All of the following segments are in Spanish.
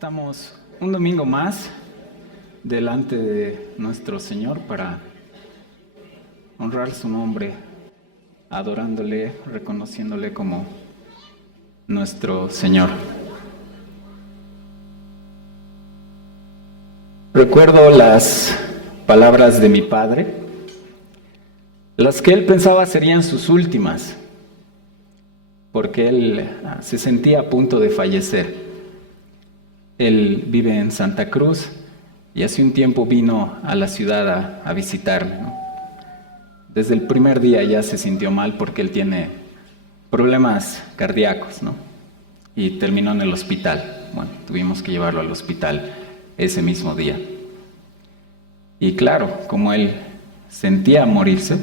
Estamos un domingo más delante de nuestro Señor para honrar su nombre, adorándole, reconociéndole como nuestro Señor. Recuerdo las palabras de mi padre, las que él pensaba serían sus últimas, porque él se sentía a punto de fallecer. Él vive en Santa Cruz y hace un tiempo vino a la ciudad a visitarme, ¿no? Desde el primer día ya se sintió mal porque él tiene problemas cardíacos, ¿no? Y terminó en el hospital. Bueno, tuvimos que llevarlo al hospital ese mismo día. Y claro, como él sentía morirse,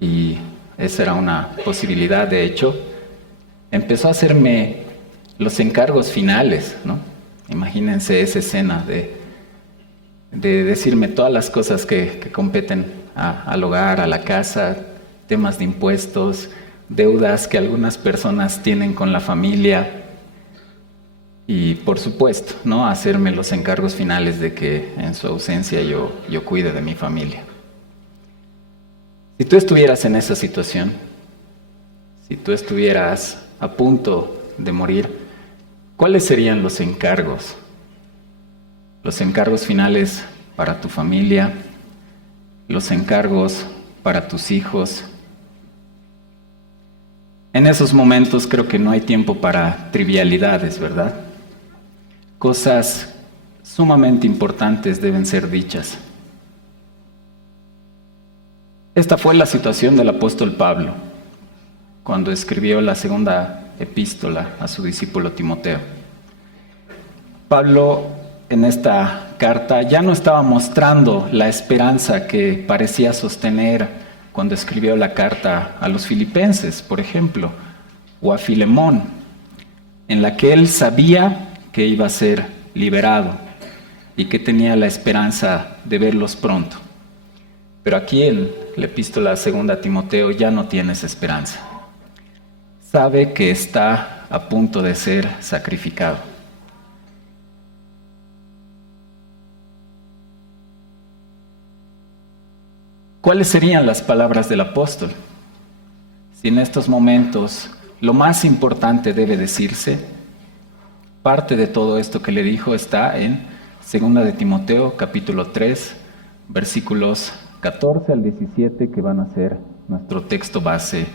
y esa era una posibilidad, de hecho, empezó a hacerme los encargos finales, ¿no? Imagínense esa escena de decirme todas las cosas que competen al hogar, a la casa, temas de impuestos, deudas que algunas personas tienen con la familia y, por supuesto, ¿no?, hacerme los encargos finales de que en su ausencia yo cuide de mi familia. Si tú estuvieras en esa situación, si tú estuvieras a punto de morir, ¿cuáles serían los encargos? Los encargos finales para tu familia, los encargos para tus hijos. En esos momentos creo que no hay tiempo para trivialidades, ¿verdad? Cosas sumamente importantes deben ser dichas. Esta fue la situación del apóstol Pablo cuando escribió la segunda epístola a su discípulo Timoteo. Pablo en esta carta ya no estaba mostrando la esperanza que parecía sostener cuando escribió la carta a los filipenses, por ejemplo, o a Filemón, en la que él sabía que iba a ser liberado y que tenía la esperanza de verlos pronto. Pero aquí en la epístola segunda a Timoteo ya no tiene esa esperanza. Sabe que está a punto de ser sacrificado. ¿Cuáles serían las palabras del apóstol? Si en estos momentos lo más importante debe decirse, parte de todo esto que le dijo está en 2 de Timoteo, capítulo 3, versículos 14 al 17, que van a ser nuestro texto base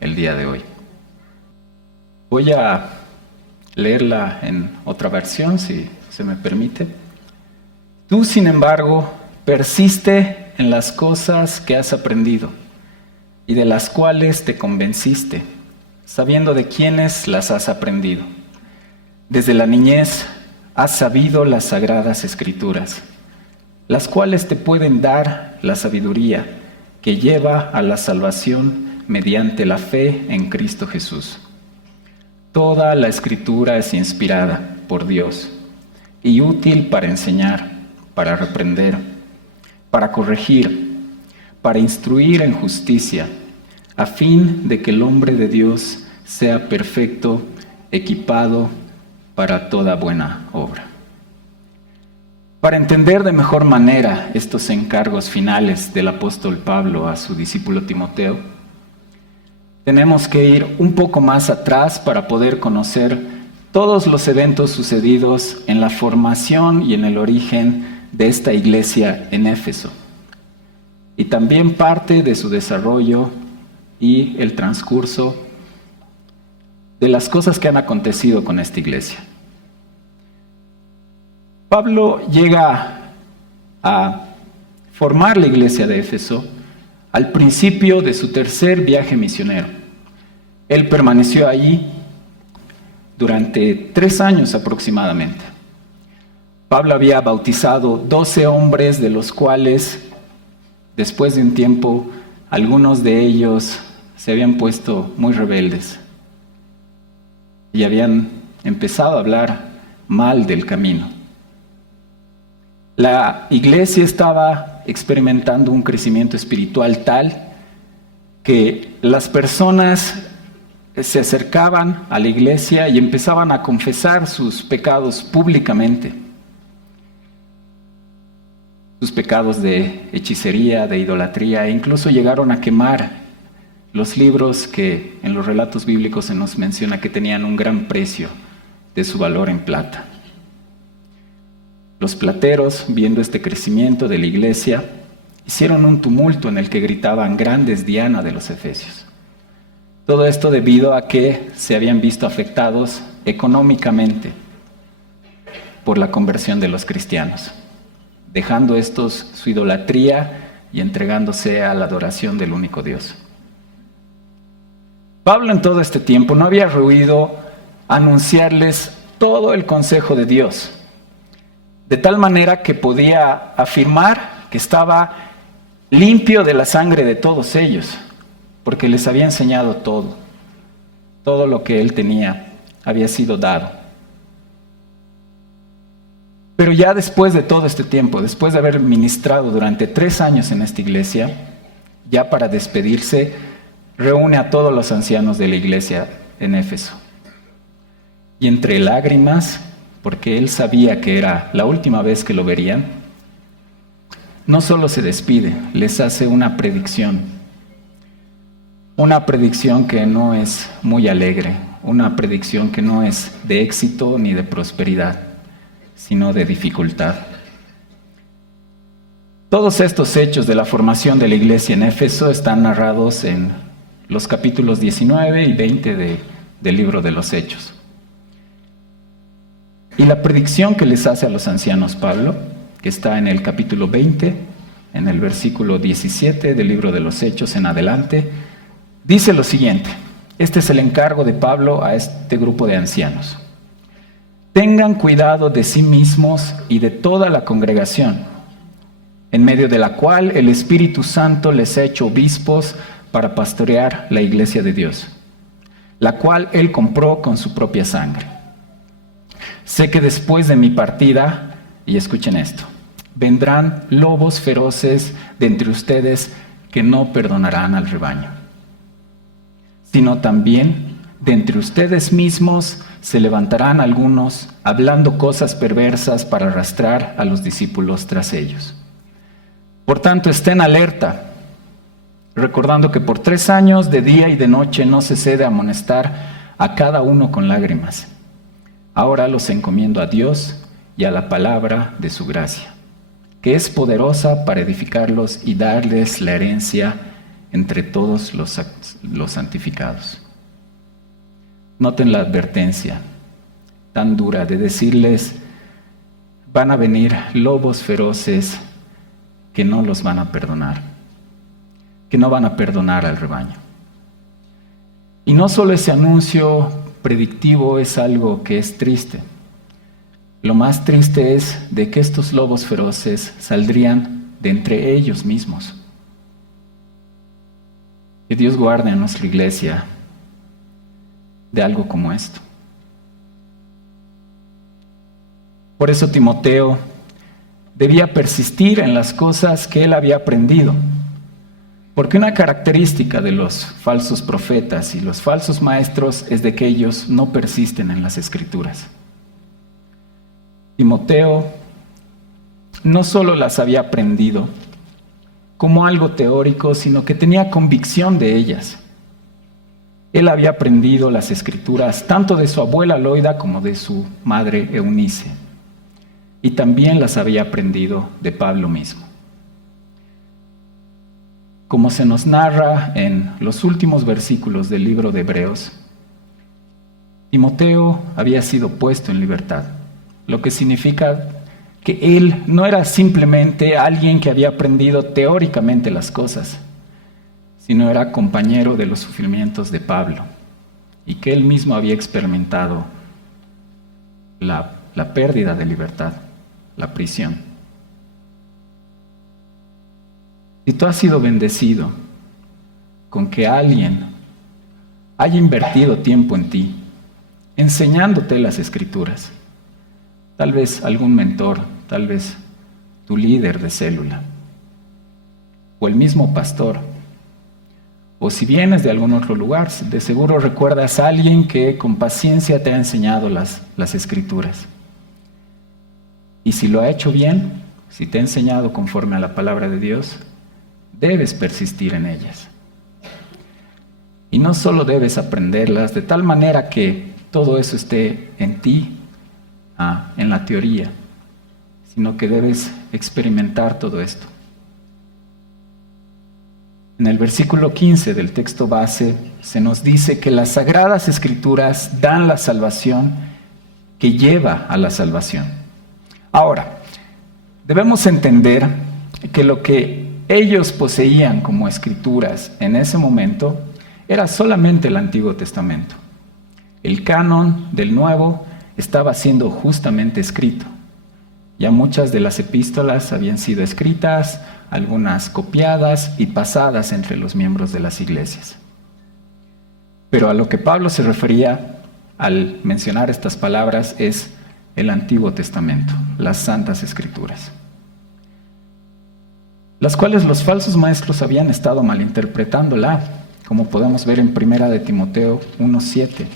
el día de hoy. Voy a leerla en otra versión, si se me permite. Tú, sin embargo, persiste en las cosas que has aprendido y de las cuales te convenciste, sabiendo de quiénes las has aprendido. Desde la niñez has sabido las sagradas escrituras, las cuales te pueden dar la sabiduría que lleva a la salvación mediante la fe en Cristo Jesús. Toda la escritura es inspirada por Dios y útil para enseñar, para reprender, para corregir, para instruir en justicia, a fin de que el hombre de Dios sea perfecto, equipado para toda buena obra. Para entender de mejor manera estos encargos finales del apóstol Pablo a su discípulo Timoteo, tenemos que ir un poco más atrás para poder conocer todos los eventos sucedidos en la formación y en el origen de esta iglesia en Éfeso, y también parte de su desarrollo y el transcurso de las cosas que han acontecido con esta iglesia. Pablo llega a formar la iglesia de Éfeso al principio de su tercer viaje misionero. Él permaneció allí durante 3 años aproximadamente. Pablo había bautizado 12 hombres, de los cuales, después de un tiempo, algunos de ellos se habían puesto muy rebeldes y habían empezado a hablar mal del camino. La iglesia estaba experimentando un crecimiento espiritual tal que las personas se acercaban a la iglesia y empezaban a confesar sus pecados públicamente. Sus pecados de hechicería, de idolatría, e incluso llegaron a quemar los libros que en los relatos bíblicos se nos menciona que tenían un gran precio de su valor en plata. Los plateros, viendo este crecimiento de la iglesia, hicieron un tumulto en el que gritaban: "Grande es Diana de los Efesios". Todo esto debido a que se habían visto afectados económicamente por la conversión de los cristianos, dejando estos su idolatría y entregándose a la adoración del único Dios. Pablo en todo este tiempo no había rehuido anunciarles todo el consejo de Dios, de tal manera que podía afirmar que estaba limpio de la sangre de todos ellos, porque les había enseñado todo lo que él tenía había sido dado. Pero ya después de todo este tiempo, después de haber ministrado durante 3 años en esta iglesia, ya para despedirse, reúne a todos los ancianos de la iglesia en Éfeso. Y entre lágrimas, porque él sabía que era la última vez que lo verían, no solo se despide, les hace una predicción que no es muy alegre, una predicción que no es de éxito ni de prosperidad, sino de dificultad. Todos estos hechos de la formación de la iglesia en Éfeso están narrados en los capítulos 19 y 20 del libro de los Hechos. Y la predicción que les hace a los ancianos Pablo, que está en el capítulo 20, en el versículo 17 del libro de los Hechos en adelante, dice lo siguiente. Este es el encargo de Pablo a este grupo de ancianos. Tengan cuidado de sí mismos y de toda la congregación, en medio de la cual el Espíritu Santo les ha hecho obispos para pastorear la iglesia de Dios, la cual él compró con su propia sangre. Sé que después de mi partida, y escuchen esto, vendrán lobos feroces de entre ustedes que no perdonarán al rebaño, sino también de entre ustedes mismos se levantarán algunos hablando cosas perversas para arrastrar a los discípulos tras ellos. Por tanto, estén alerta, recordando que por 3 años de día y de noche no cesé de amonestar a cada uno con lágrimas. Ahora los encomiendo a Dios y a la palabra de su gracia, que es poderosa para edificarlos y darles la herencia entre todos los santificados. Noten la advertencia tan dura de decirles: van a venir lobos feroces que no los van a perdonar, que no van a perdonar al rebaño. Y no solo ese anuncio predictivo es algo que es triste. Lo más triste es de que estos lobos feroces saldrían de entre ellos mismos. Que Dios guarde a nuestra iglesia de algo como esto. Por eso Timoteo debía persistir en las cosas que él había aprendido, porque una característica de los falsos profetas y los falsos maestros es de que ellos no persisten en las Escrituras. Timoteo no solo las había aprendido como algo teórico, sino que tenía convicción de ellas. Él había aprendido las Escrituras tanto de su abuela Loida como de su madre Eunice, y también las había aprendido de Pablo mismo. Como se nos narra en los últimos versículos del libro de Hebreos, Timoteo había sido puesto en libertad, lo que significa que él no era simplemente alguien que había aprendido teóricamente las cosas, sino era compañero de los sufrimientos de Pablo, y que él mismo había experimentado la pérdida de libertad, la prisión. Si tú has sido bendecido con que alguien haya invertido tiempo en ti, enseñándote las Escrituras, tal vez algún mentor, tal vez tu líder de célula, o el mismo pastor, O si vienes de algún otro lugar, de seguro recuerdas a alguien que con paciencia te ha enseñado las Escrituras. Y si lo ha hecho bien, si te ha enseñado conforme a la palabra de Dios, debes persistir en ellas. Y no solo debes aprenderlas de tal manera que todo eso esté en ti, en la teoría, sino que debes experimentar todo esto. En el versículo 15 del texto base se nos dice que las Sagradas Escrituras dan la salvación que lleva a la salvación. Ahora, debemos entender que lo que ellos poseían como escrituras en ese momento era solamente el Antiguo Testamento. El canon del Nuevo estaba siendo justamente escrito. Ya muchas de las epístolas habían sido escritas, algunas copiadas y pasadas entre los miembros de las iglesias. Pero a lo que Pablo se refería al mencionar estas palabras es el Antiguo Testamento, las Santas Escrituras, las cuales los falsos maestros habían estado malinterpretándola, como podemos ver en 1 de Timoteo 1:7,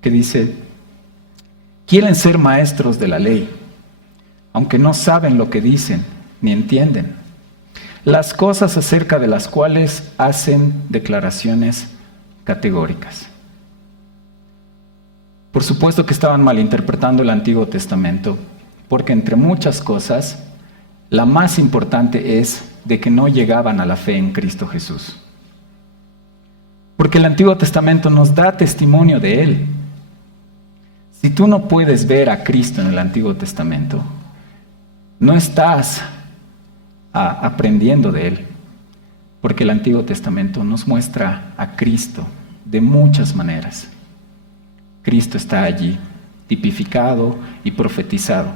que dice: quieren ser maestros de la ley, aunque no saben lo que dicen ni entienden las cosas acerca de las cuales hacen declaraciones categóricas. Por supuesto que estaban malinterpretando el Antiguo Testamento, porque entre muchas cosas, la más importante es de que no llegaban a la fe en Cristo Jesús. Porque el Antiguo Testamento nos da testimonio de Él. Si tú no puedes ver a Cristo en el Antiguo Testamento, no estás aprendiendo de Él, porque el Antiguo Testamento nos muestra a Cristo de muchas maneras. Cristo está allí, tipificado y profetizado.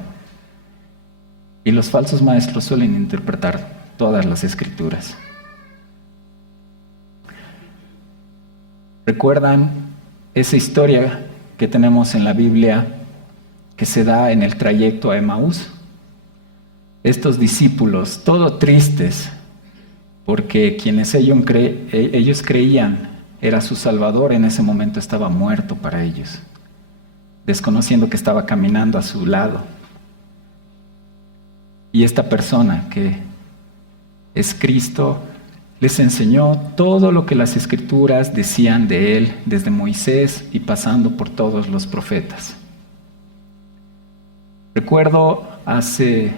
Y los falsos maestros suelen interpretar todas las Escrituras. ¿Recuerdan esa historia que tenemos en la Biblia que se da en el trayecto a Emaús? Estos discípulos, todo tristes, porque quienes ellos creían era su Salvador, en ese momento estaba muerto para ellos, desconociendo que estaba caminando a su lado. Y esta persona que es Cristo les enseñó todo lo que las Escrituras decían de Él, desde Moisés y pasando por todos los profetas. Recuerdo hace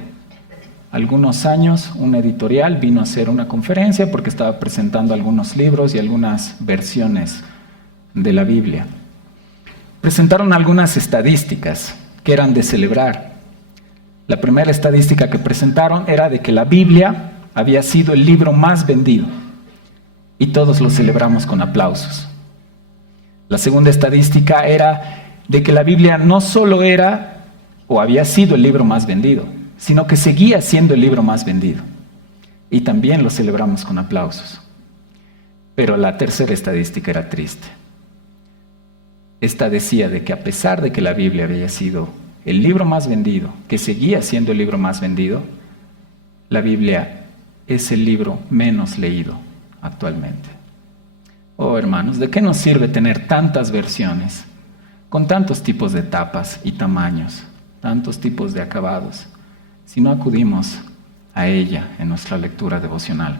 algunos años un editorial vino a hacer una conferencia porque estaba presentando algunos libros y algunas versiones de la Biblia. Presentaron algunas estadísticas que eran de celebrar. La primera estadística que presentaron era de que la Biblia había sido el libro más vendido y todos lo celebramos con aplausos. La segunda estadística era de que la Biblia no solo era o había sido el libro más vendido, sino que seguía siendo el libro más vendido. Y también lo celebramos con aplausos. Pero la tercera estadística era triste. Esta decía de que a pesar de que la Biblia había sido el libro más vendido, que seguía siendo el libro más vendido, la Biblia es el libro menos leído actualmente. Oh, hermanos, ¿de qué nos sirve tener tantas versiones, con tantos tipos de tapas y tamaños, tantos tipos de acabados, si no acudimos a ella en nuestra lectura devocional?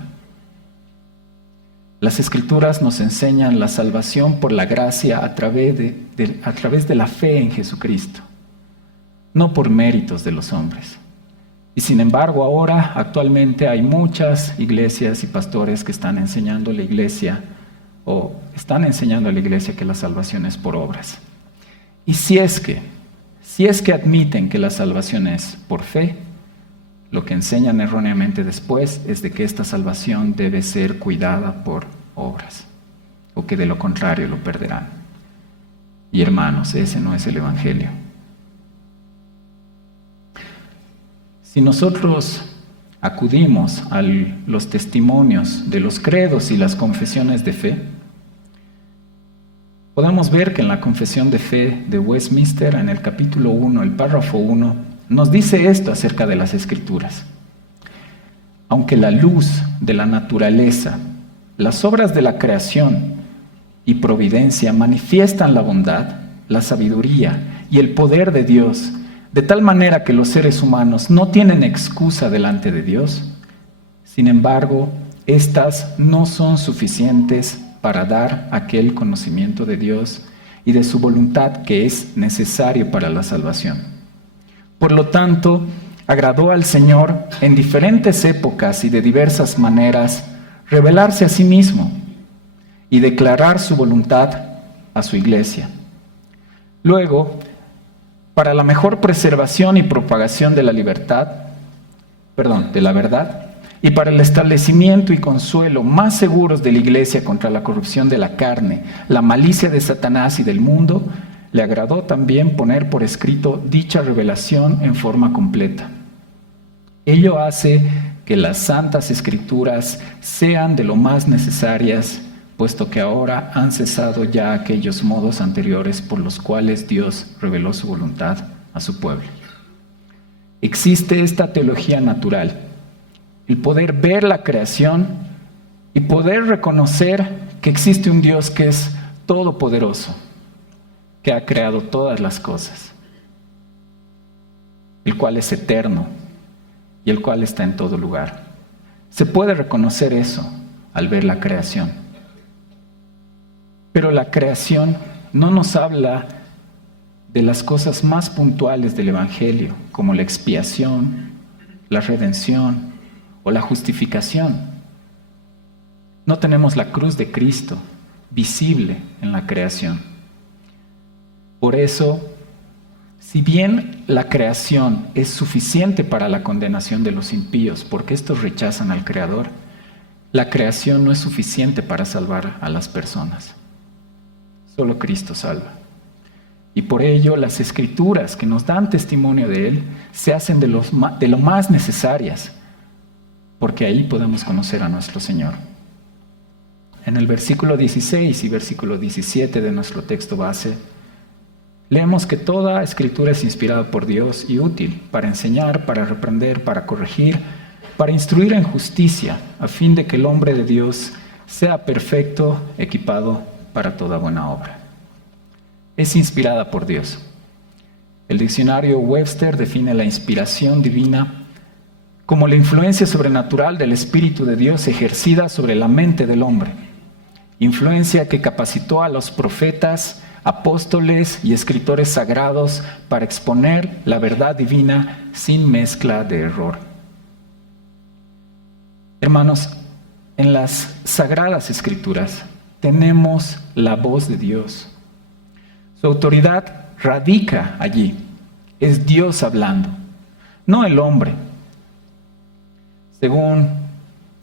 Las Escrituras nos enseñan la salvación por la gracia a través de la fe en Jesucristo, no por méritos de los hombres. Y sin embargo, ahora, actualmente, hay muchas iglesias y pastores que están enseñando a la iglesia que la salvación es por obras. Y si es que admiten que la salvación es por fe, lo que enseñan erróneamente después es de que esta salvación debe ser cuidada por obras, o que de lo contrario lo perderán. Y hermanos, ese no es el Evangelio. Si nosotros acudimos a los testimonios de los credos y las confesiones de fe, podemos ver que en la Confesión de Fe de Westminster, en el capítulo 1, el párrafo 1, nos dice esto acerca de las Escrituras. Aunque la luz de la naturaleza las obras de la creación y providencia manifiestan la bondad, la sabiduría y el poder de Dios, de tal manera que los seres humanos no tienen excusa delante de Dios. Sin embargo, estas no son suficientes para dar aquel conocimiento de Dios y de su voluntad que es necesario para la salvación. Por lo tanto, agradó al Señor en diferentes épocas y de diversas maneras revelarse a sí mismo y declarar su voluntad a su iglesia. Luego, para la mejor preservación y propagación de la verdad, y para el establecimiento y consuelo más seguros de la iglesia contra la corrupción de la carne, la malicia de Satanás y del mundo, le agradó también poner por escrito dicha revelación en forma completa. Ello hace que las santas escrituras sean de lo más necesarias, puesto que ahora han cesado ya aquellos modos anteriores por los cuales Dios reveló su voluntad a su pueblo. Existe esta teología natural, el poder ver la creación y poder reconocer que existe un Dios que es todopoderoso, que ha creado todas las cosas, el cual es eterno y el cual está en todo lugar. Se puede reconocer eso al ver la creación. Pero la creación no nos habla de las cosas más puntuales del Evangelio, como la expiación, la redención o la justificación. No tenemos la cruz de Cristo visible en la creación. Por eso, si bien la creación es suficiente para la condenación de los impíos, porque estos rechazan al Creador, la creación no es suficiente para salvar a las personas. Solo Cristo salva. Y por ello las Escrituras que nos dan testimonio de Él se hacen de lo más necesarias, porque ahí podemos conocer a nuestro Señor. En el versículo 16 y versículo 17 de nuestro texto base, leemos que toda Escritura es inspirada por Dios y útil para enseñar, para reprender, para corregir, para instruir en justicia, a fin de que el hombre de Dios sea perfecto, equipado para toda buena obra. Es inspirada por Dios. El diccionario Webster define la inspiración divina como la influencia sobrenatural del Espíritu de Dios ejercida sobre la mente del hombre. Influencia que capacitó a los profetas, apóstoles y escritores sagrados para exponer la verdad divina sin mezcla de error. Hermanos, en las Sagradas Escrituras tenemos la voz de Dios. Su autoridad radica allí. Es Dios hablando, no el hombre. Según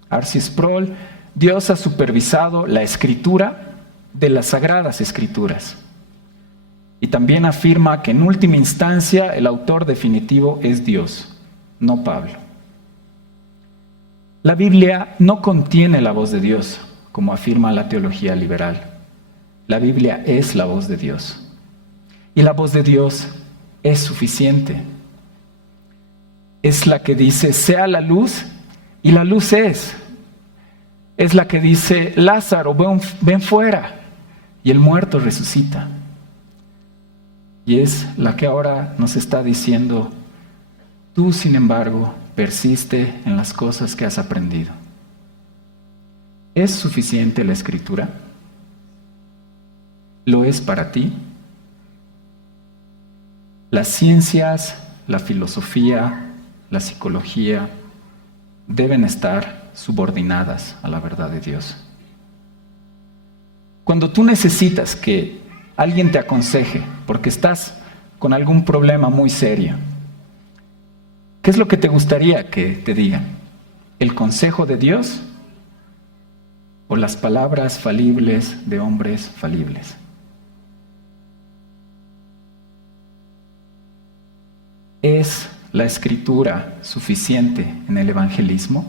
R.C. Sproul, Dios ha supervisado la escritura de las Sagradas Escrituras. Y también afirma que en última instancia el autor definitivo es Dios, no Pablo. La Biblia no contiene la voz de Dios, como afirma la teología liberal. La Biblia es la voz de Dios. Y la voz de Dios es suficiente. Es la que dice, sea la luz, y la luz es. Es la que dice, Lázaro, ven fuera, y el muerto resucita. Y es la que ahora nos está diciendo, tú, sin embargo, persiste en las cosas que has aprendido. ¿Es suficiente la Escritura? ¿Lo es para ti? Las ciencias, la filosofía, la psicología deben estar subordinadas a la verdad de Dios. Cuando tú necesitas que alguien te aconseje porque estás con algún problema muy serio, ¿qué es lo que te gustaría que te digan? ¿El consejo de Dios o las palabras falibles de hombres falibles? ¿Es la Escritura suficiente en el evangelismo?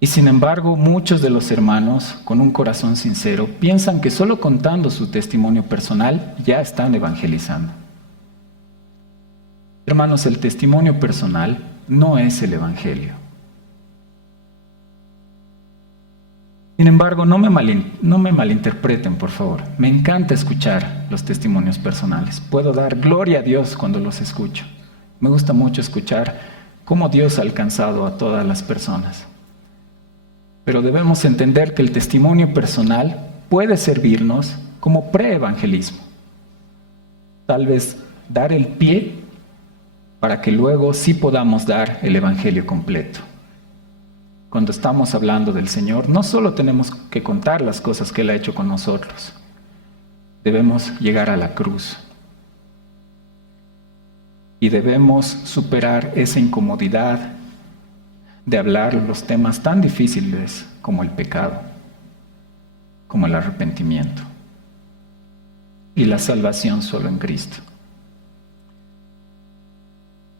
Y sin embargo, muchos de los hermanos, con un corazón sincero, piensan que solo contando su testimonio personal ya están evangelizando. Hermanos, el testimonio personal no es el evangelio. Sin embargo, no me malinterpreten, por favor. Me encanta escuchar los testimonios personales. Puedo dar gloria a Dios cuando los escucho. Me gusta mucho escuchar cómo Dios ha alcanzado a todas las personas. Pero debemos entender que el testimonio personal puede servirnos como pre-evangelismo. Tal vez dar el pie para que luego sí podamos dar el evangelio completo. Cuando estamos hablando del Señor, no solo tenemos que contar las cosas que Él ha hecho con nosotros, debemos llegar a la cruz. Y debemos superar esa incomodidad de hablar los temas tan difíciles como el pecado, como el arrepentimiento y la salvación solo en Cristo.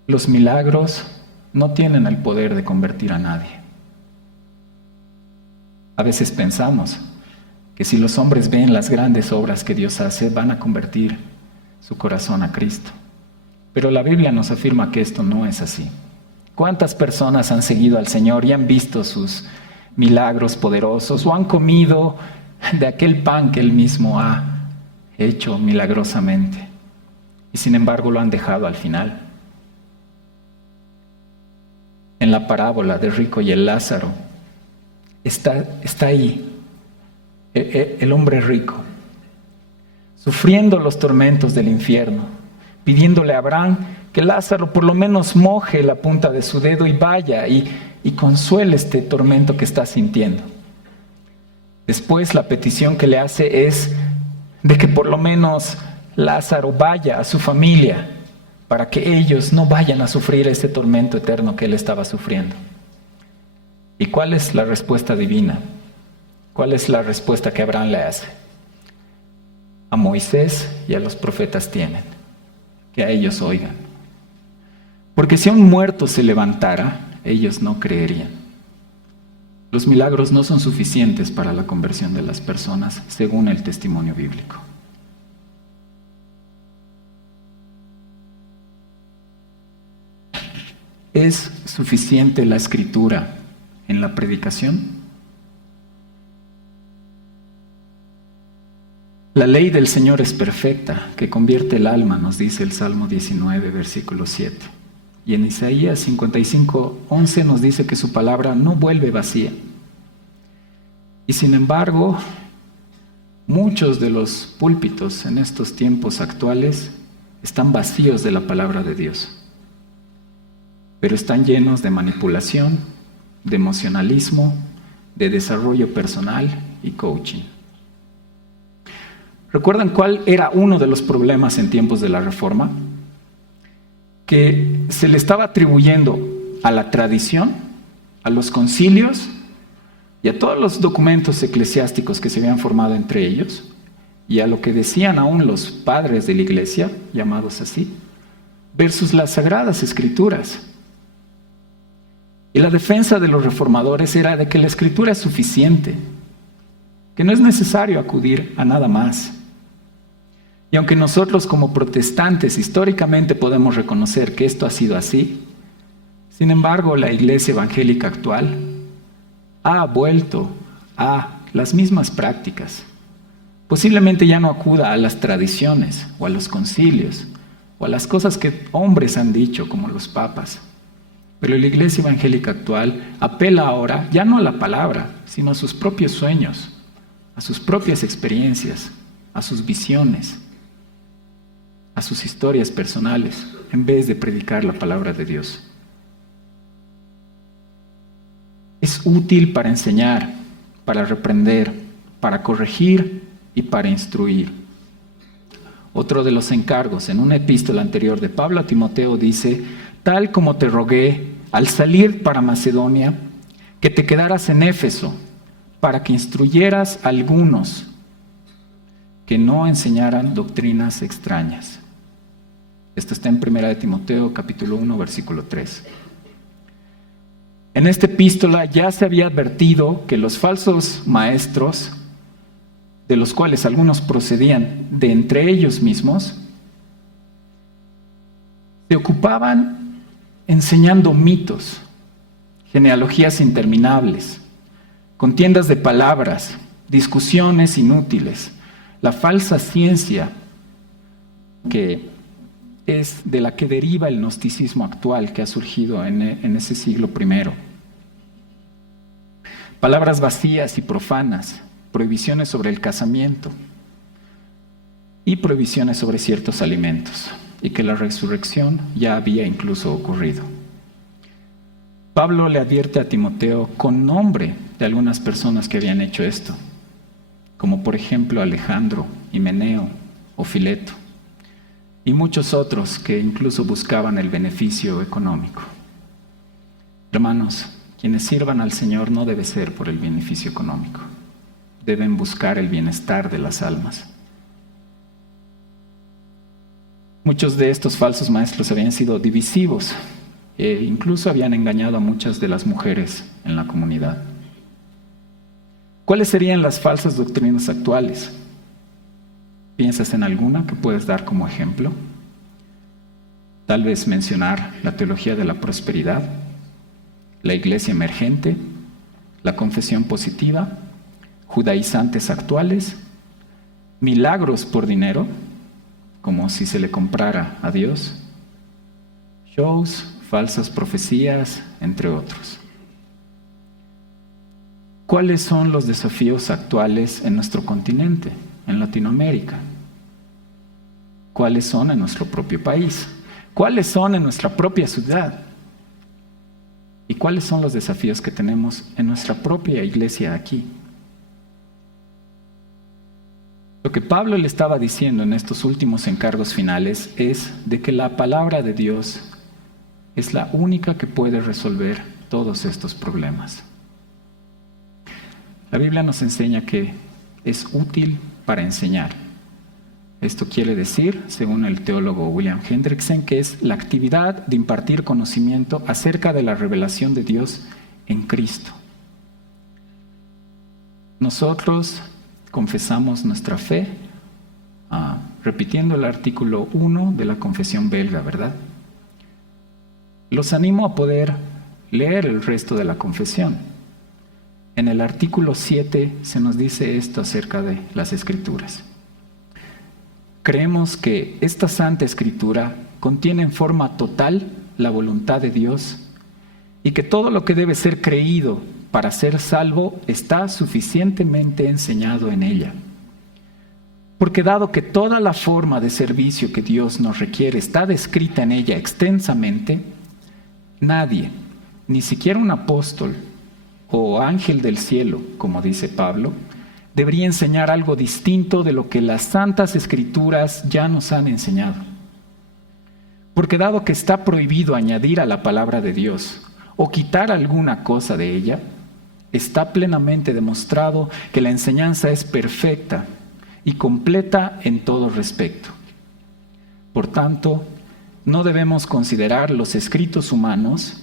Los milagros no tienen el poder de convertir a nadie. A veces pensamos que si los hombres ven las grandes obras que Dios hace, van a convertir su corazón a Cristo. Pero la Biblia nos afirma que esto no es así. ¿Cuántas personas han seguido al Señor y han visto sus milagros poderosos o han comido de aquel pan que Él mismo ha hecho milagrosamente? Y sin embargo lo han dejado al final. En la parábola del rico y el Lázaro, está ahí el hombre rico, sufriendo los tormentos del infierno, pidiéndole a Abraham que Lázaro por lo menos moje la punta de su dedo y vaya y consuele este tormento que está sintiendo. Después la petición que le hace es de que por lo menos Lázaro vaya a su familia para que ellos no vayan a sufrir ese tormento eterno que él estaba sufriendo. ¿Y cuál es la respuesta divina? ¿Cuál es la respuesta que Abraham le hace? A Moisés y a los profetas tienen, que a ellos oigan. Porque si un muerto se levantara, ellos no creerían. Los milagros no son suficientes para la conversión de las personas, según el testimonio bíblico. ¿Es suficiente la escritura en la predicación? La ley del Señor es perfecta, que convierte el alma, nos dice el Salmo 19, versículo 7. Y en Isaías 55, 11 nos dice que su palabra no vuelve vacía. Y sin embargo, muchos de los púlpitos en estos tiempos actuales están vacíos de la palabra de Dios. Pero están llenos de manipulación, de emocionalismo, de desarrollo personal y coaching. ¿Recuerdan cuál era uno de los problemas en tiempos de la Reforma? Que se le estaba atribuyendo a la tradición, a los concilios y a todos los documentos eclesiásticos que se habían formado entre ellos y a lo que decían aún los padres de la iglesia, llamados así, versus las sagradas escrituras. Y la defensa de los reformadores era de que la escritura es suficiente, que no es necesario acudir a nada más. Y aunque nosotros como protestantes históricamente podemos reconocer que esto ha sido así, sin embargo la iglesia evangélica actual ha vuelto a las mismas prácticas. Posiblemente ya no acuda a las tradiciones o a los concilios o a las cosas que hombres han dicho como los papas. Pero la iglesia evangélica actual apela ahora ya no a la palabra, sino a sus propios sueños, a sus propias experiencias, a sus visiones, a sus historias personales, en vez de predicar la palabra de Dios. Es útil para enseñar, para reprender, para corregir y para instruir. Otro de los encargos en una epístola anterior de Pablo a Timoteo dice: tal como te rogué al salir para Macedonia, que te quedaras en Éfeso, para que instruyeras a algunos que no enseñaran doctrinas extrañas. Esto está en 1 Timoteo capítulo 1, versículo 3. En esta epístola ya se había advertido que los falsos maestros, de los cuales algunos procedían de entre ellos mismos, se ocupaban enseñando mitos, genealogías interminables, contiendas de palabras, discusiones inútiles, la falsa ciencia que es de la que deriva el gnosticismo actual que ha surgido en ese siglo I. Palabras vacías y profanas, prohibiciones sobre el casamiento y prohibiciones sobre ciertos alimentos, y que la resurrección ya había incluso ocurrido. Pablo le advierte a Timoteo con nombre de algunas personas que habían hecho esto, como por ejemplo Alejandro, Himeneo o Fileto, y muchos otros que incluso buscaban el beneficio económico. Hermanos, quienes sirvan al Señor no debe ser por el beneficio económico, deben buscar el bienestar de las almas. Muchos de estos falsos maestros habían sido divisivos e incluso habían engañado a muchas de las mujeres en la comunidad. ¿Cuáles serían las falsas doctrinas actuales? ¿Piensas en alguna que puedes dar como ejemplo? Tal vez mencionar la teología de la prosperidad, la iglesia emergente, la confesión positiva, judaizantes actuales, milagros por dinero, como si se le comprara a Dios, shows, falsas profecías, entre otros. ¿Cuáles son los desafíos actuales en nuestro continente, en Latinoamérica? ¿Cuáles son en nuestro propio país? ¿Cuáles son en nuestra propia ciudad? ¿Y cuáles son los desafíos que tenemos en nuestra propia iglesia aquí? Lo que Pablo le estaba diciendo en estos últimos encargos finales es de que la palabra de Dios es la única que puede resolver todos estos problemas. La Biblia nos enseña que es útil para enseñar. Esto quiere decir, según el teólogo William Hendrickson, que es la actividad de impartir conocimiento acerca de la revelación de Dios en Cristo. Nosotros confesamos nuestra fe, repitiendo el artículo 1 de la confesión belga, ¿verdad? Los animo a poder leer el resto de la confesión. En el artículo 7 se nos dice esto acerca de las Escrituras. Creemos que esta Santa Escritura contiene en forma total la voluntad de Dios y que todo lo que debe ser creído para ser salvo está suficientemente enseñado en ella. Porque dado que toda la forma de servicio que Dios nos requiere está descrita en ella extensamente, nadie, ni siquiera un apóstol o ángel del cielo, como dice Pablo, debería enseñar algo distinto de lo que las Santas Escrituras ya nos han enseñado. Porque dado que está prohibido añadir a la palabra de Dios o quitar alguna cosa de ella, está plenamente demostrado que la enseñanza es perfecta y completa en todo respecto. Por tanto, no debemos considerar los escritos humanos,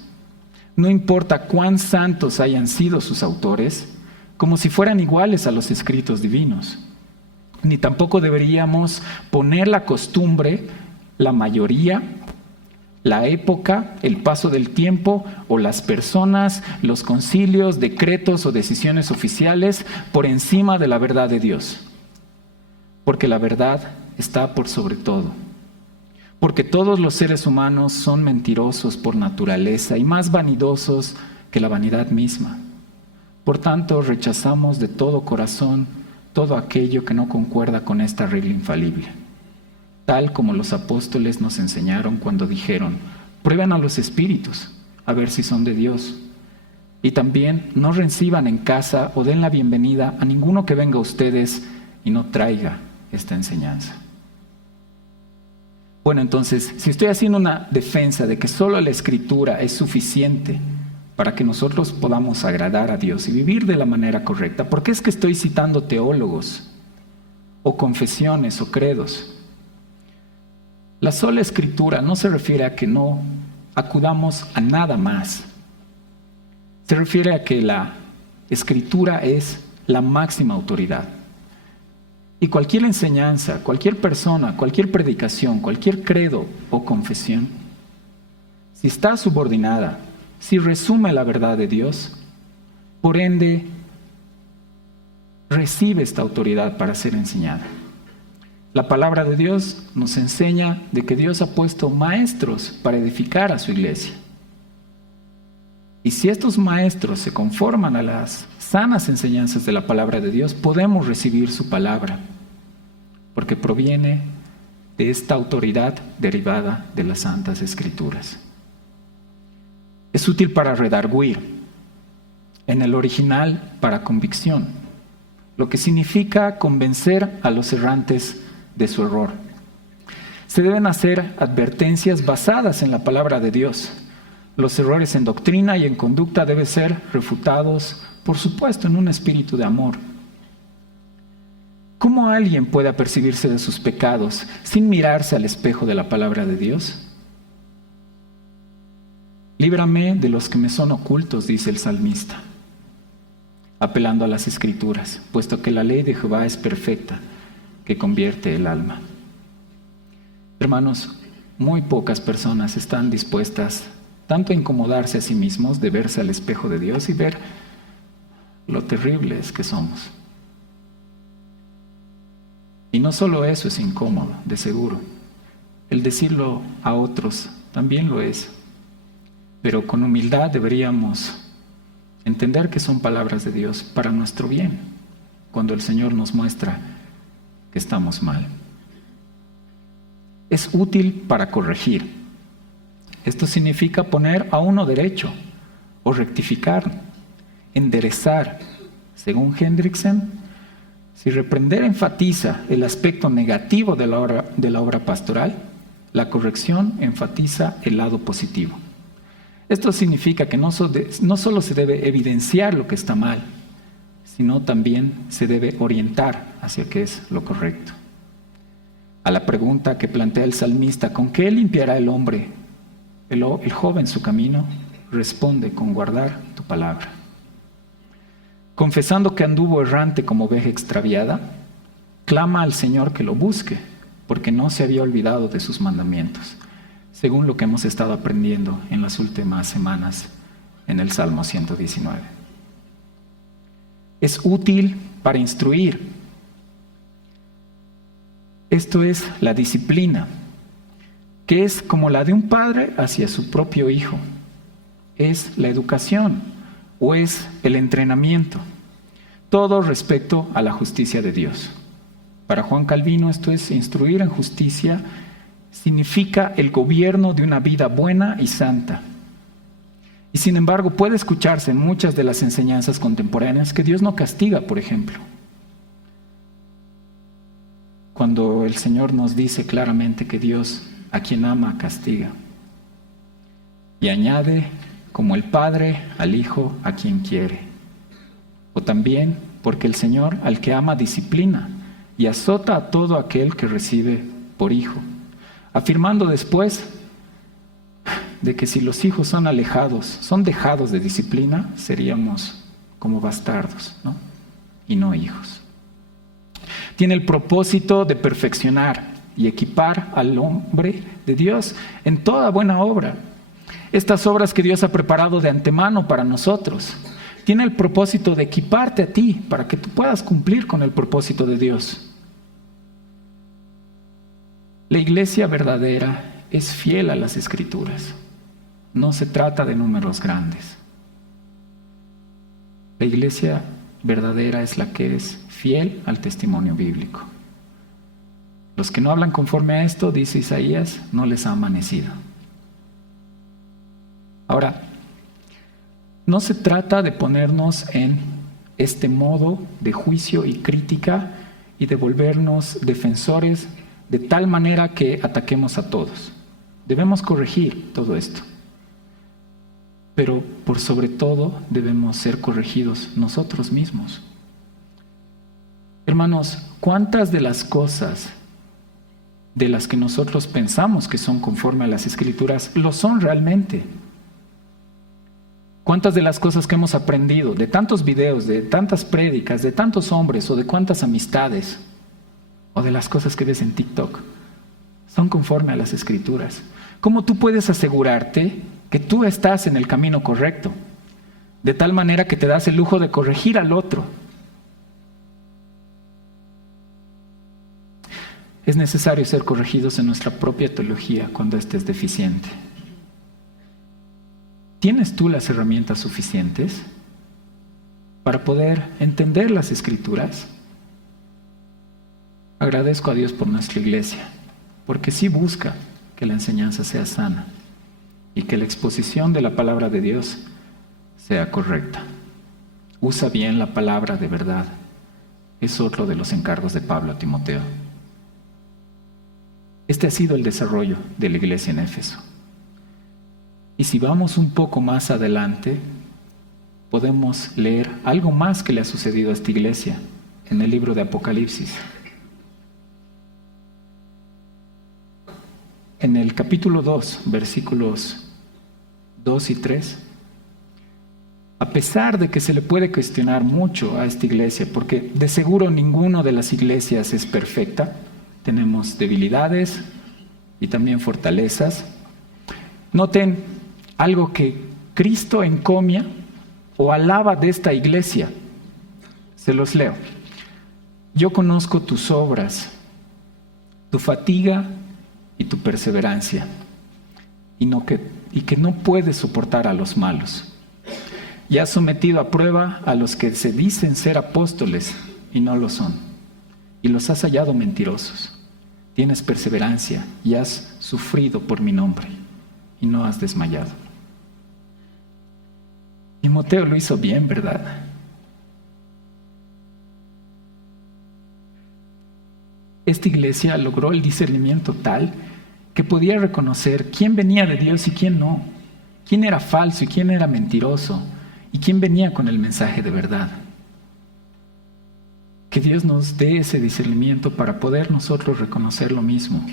no importa cuán santos hayan sido sus autores, como si fueran iguales a los escritos divinos. Ni tampoco deberíamos poner la costumbre, la mayoría, la época, el paso del tiempo o las personas, los concilios, decretos o decisiones oficiales por encima de la verdad de Dios. Porque la verdad está por sobre todo. Porque todos los seres humanos son mentirosos por naturaleza y más vanidosos que la vanidad misma. Por tanto, rechazamos de todo corazón todo aquello que no concuerda con esta regla infalible. Tal como los apóstoles nos enseñaron cuando dijeron, prueben a los espíritus, a ver si son de Dios. Y también no reciban en casa o den la bienvenida a ninguno que venga a ustedes y no traiga esta enseñanza. Bueno, entonces, si estoy haciendo una defensa de que solo la Escritura es suficiente para que nosotros podamos agradar a Dios y vivir de la manera correcta, ¿por qué es que estoy citando teólogos o confesiones o credos? La sola Escritura no se refiere a que no acudamos a nada más. Se refiere a que la Escritura es la máxima autoridad. Y cualquier enseñanza, cualquier persona, cualquier predicación, cualquier credo o confesión, si está subordinada, si resume la verdad de Dios, por ende recibe esta autoridad para ser enseñada. La palabra de Dios nos enseña de que Dios ha puesto maestros para edificar a su iglesia. Y si estos maestros se conforman a las sanas enseñanzas de la palabra de Dios, podemos recibir su palabra, porque proviene de esta autoridad derivada de las Santas Escrituras. Es útil para redarguir, en el original para convicción, lo que significa convencer a los errantes de su error. Se deben hacer advertencias basadas en la palabra de Dios. Los errores en doctrina y en conducta deben ser refutados, por supuesto, en un espíritu de amor. ¿Cómo alguien puede apercibirse de sus pecados sin mirarse al espejo de la palabra de Dios? Líbrame de los que me son ocultos, dice el salmista, apelando a las Escrituras, puesto que la ley de Jehová es perfecta, que convierte el alma. Hermanos, muy pocas personas están dispuestas tanto a incomodarse a sí mismos de verse al espejo de Dios y ver lo terribles que somos. Y no solo eso es incómodo, de seguro. El decirlo a otros también lo es. Pero con humildad deberíamos entender que son palabras de Dios para nuestro bien, cuando el Señor nos muestra que estamos mal. Es útil para corregir. Esto significa poner a uno derecho o rectificar, enderezar. Según Hendrickson, si reprender enfatiza el aspecto negativo de la obra pastoral, la corrección enfatiza el lado positivo. Esto significa que no solo se debe evidenciar lo que está mal, sino también se debe orientar hacia qué es lo correcto. A la pregunta que plantea el salmista, ¿con qué limpiará el hombre, el joven su camino? Responde, con guardar tu palabra. Confesando que anduvo errante como oveja extraviada, clama al Señor que lo busque, porque no se había olvidado de sus mandamientos, según lo que hemos estado aprendiendo en las últimas semanas en el Salmo 119. Es útil para instruir. Esto es la disciplina, que es como la de un padre hacia su propio hijo. Es la educación o es el entrenamiento. Todo respecto a la justicia de Dios. Para Juan Calvino esto es instruir en justicia, significa el gobierno de una vida buena y santa. Y sin embargo puede escucharse en muchas de las enseñanzas contemporáneas que Dios no castiga, por ejemplo. Cuando el Señor nos dice claramente que Dios a quien ama castiga. Y añade, como el Padre al Hijo a quien quiere. O también porque el Señor al que ama disciplina y azota a todo aquel que recibe por hijo. Afirmando después de que si los hijos son dejados de disciplina, seríamos como bastardos, ¿no? Y no hijos. Tiene el propósito de perfeccionar y equipar al hombre de Dios en toda buena obra. Estas obras que Dios ha preparado de antemano para nosotros, tiene el propósito de equiparte a ti para que tú puedas cumplir con el propósito de Dios. La iglesia verdadera es fiel a las Escrituras. No se trata de números grandes. La iglesia verdadera es la que es fiel al testimonio bíblico. Los que no hablan conforme a esto, dice Isaías, no les ha amanecido. Ahora, no se trata de ponernos en este modo de juicio y crítica y de volvernos defensores de tal manera que ataquemos a todos. Debemos corregir todo esto. Pero por sobre todo debemos ser corregidos nosotros mismos. Hermanos, ¿cuántas de las cosas de las que nosotros pensamos que son conforme a las Escrituras lo son realmente? ¿Cuántas de las cosas que hemos aprendido, de tantos videos, de tantas prédicas, de tantos hombres o de cuántas amistades, o de las cosas que ves en TikTok, son conforme a las Escrituras? ¿Cómo tú puedes asegurarte que tú estás en el camino correcto, de tal manera que te das el lujo de corregir al otro? es necesario ser corregidos en nuestra propia teología cuando ésta es deficiente. ¿Tienes tú las herramientas suficientes para poder entender las Escrituras? Agradezco a Dios por nuestra iglesia, porque sí busca que la enseñanza sea sana y que la exposición de la palabra de Dios sea correcta. Usa bien la palabra de verdad. Es otro de los encargos de Pablo a Timoteo. Este ha sido el desarrollo de la iglesia en Éfeso. Y si vamos un poco más adelante, podemos leer algo más que le ha sucedido a esta iglesia en el libro de Apocalipsis. En el capítulo 2, versículos 2 y 3, a pesar de que se le puede cuestionar mucho a esta iglesia, porque de seguro ninguna de las iglesias es perfecta, tenemos debilidades y también fortalezas. Noten algo que Cristo encomia o alaba de esta iglesia. Se los leo. Yo conozco tus obras, tu fatiga y tu perseverancia, y que no puedes soportar a los malos. Y has sometido a prueba a los que se dicen ser apóstoles y no lo son, y los has hallado mentirosos. Tienes perseverancia y has sufrido por mi nombre, y no has desmayado. Timoteo lo hizo bien, ¿verdad? Esta iglesia logró el discernimiento tal que podía reconocer quién venía de Dios y quién no, quién era falso y quién era mentiroso, y quién venía con el mensaje de verdad. Que Dios nos dé ese discernimiento para poder nosotros reconocer lo mismo.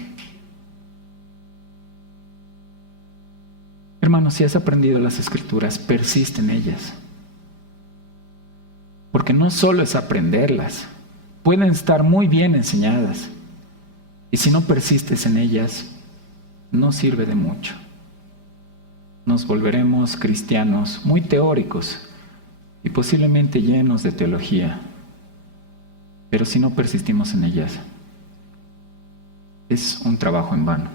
Hermanos, si has aprendido las Escrituras, persiste en ellas. Porque no solo es aprenderlas, pueden estar muy bien enseñadas. Y si no persistes en ellas, no sirve de mucho. Nos volveremos cristianos muy teóricos y posiblemente llenos de teología. Pero si no persistimos en ellas, es un trabajo en vano.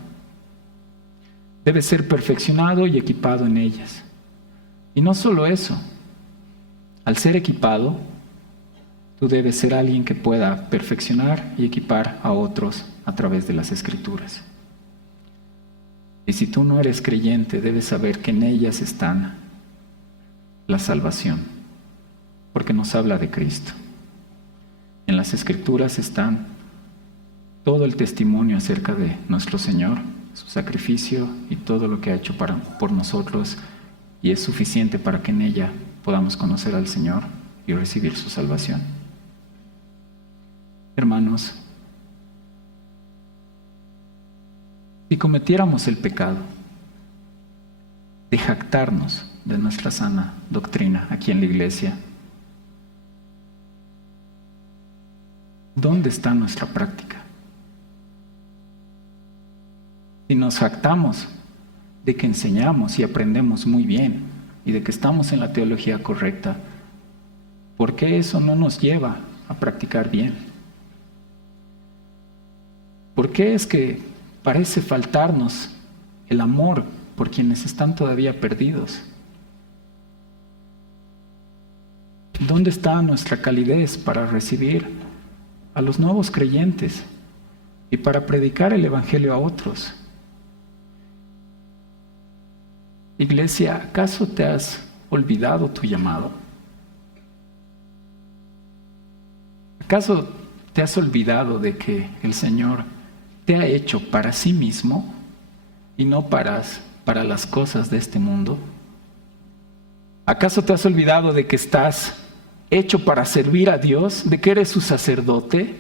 Debes ser perfeccionado y equipado en ellas. Y no solo eso, al ser equipado, tú debes ser alguien que pueda perfeccionar y equipar a otros a través de las Escrituras. Y si tú no eres creyente, debes saber que en ellas está la salvación, porque nos habla de Cristo. En las Escrituras están todo el testimonio acerca de nuestro Señor, su sacrificio y todo lo que ha hecho por nosotros, y es suficiente para que en ella podamos conocer al Señor y recibir su salvación. Hermanos, si cometiéramos el pecado de jactarnos de nuestra sana doctrina aquí en la iglesia, ¿dónde está nuestra práctica? Si nos jactamos de que enseñamos y aprendemos muy bien y de que estamos en la teología correcta, ¿por qué eso no nos lleva a practicar bien? ¿Por qué es que parece faltarnos el amor por quienes están todavía perdidos? ¿Dónde está nuestra calidez para recibir a los nuevos creyentes y para predicar el Evangelio a otros? Iglesia, ¿acaso te has olvidado tu llamado? ¿Acaso te has olvidado de que el Señor te ha hecho para sí mismo y no para las cosas de este mundo? ¿Acaso te has olvidado de que estás hecho para servir a Dios, de que eres su sacerdote,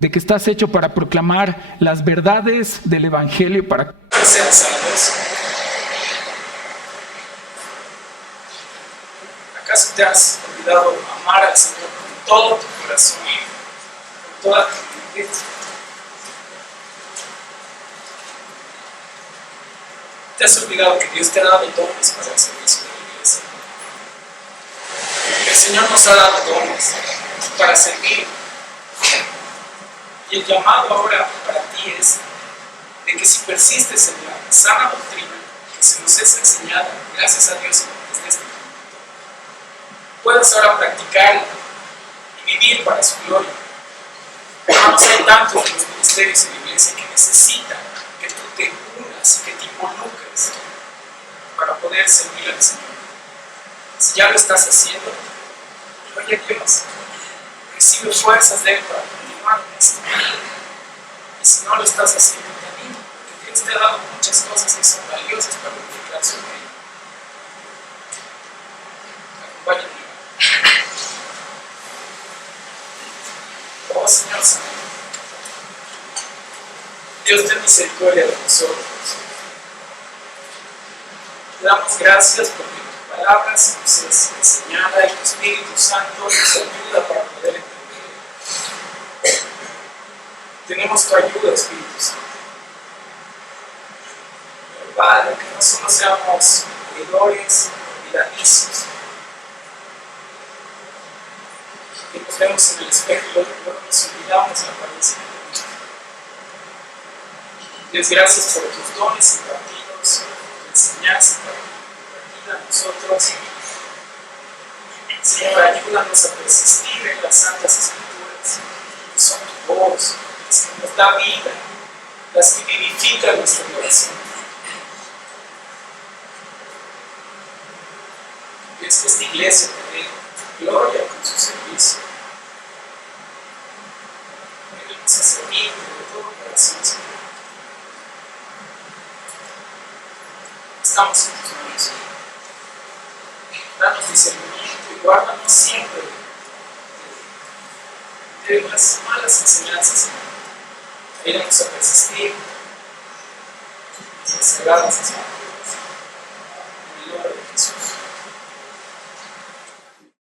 de que estás hecho para proclamar las verdades del Evangelio para que sean salvos? ¿Acaso te has olvidado amar al Señor con todo tu corazón, con toda tu mente? ¿Te has olvidado que Dios te ha dado dones para el servicio de la iglesia? El Señor nos ha dado dones para servir. Y el llamado ahora para ti es de que si persistes en la sana doctrina que se nos es enseñada, gracias a Dios desde este momento, puedas ahora practicarla y vivir para su gloria. Hermanos, hay tantos en los ministerios en la iglesia que necesitan que tú te unas y que te involucres para poder servir al Señor. Si ya lo estás haciendo, oye Dios, recibe fuerzas de Él para continuar en esto. Y si no lo estás haciendo, te animo, porque Dios te ha dado muchas cosas que son valiosas para glorificar su reino. Acompáñame. Oh Señor Santo, Dios ten misericordia de nosotros. Te damos gracias porque tu palabra nos es enseñada y tu Espíritu Santo nos ayuda para poder entender. Tenemos tu ayuda, Espíritu Santo. Pero Padre, que no solo seamos oidores olvidadizos, que nos vemos en el espejo y luego nos olvidamos la apariencia de Cristo. Dios, gracias por tus dones impartidos, tu enseñanza impartida a nosotros. Señor, ayúdanos a persistir en las santas escrituras, que son tu voz, las que nos da vida, las que vivifican nuestro corazón. Dios, que esta iglesia te dé gloria con su servicio. Venimos a servirte de todo corazón, Señor. Estamos en tus manos. Danos discernimiento y guárdanos siempre de las malas enseñanzas, Señor. Ayúdanos a persistir en las sagradas escrituras.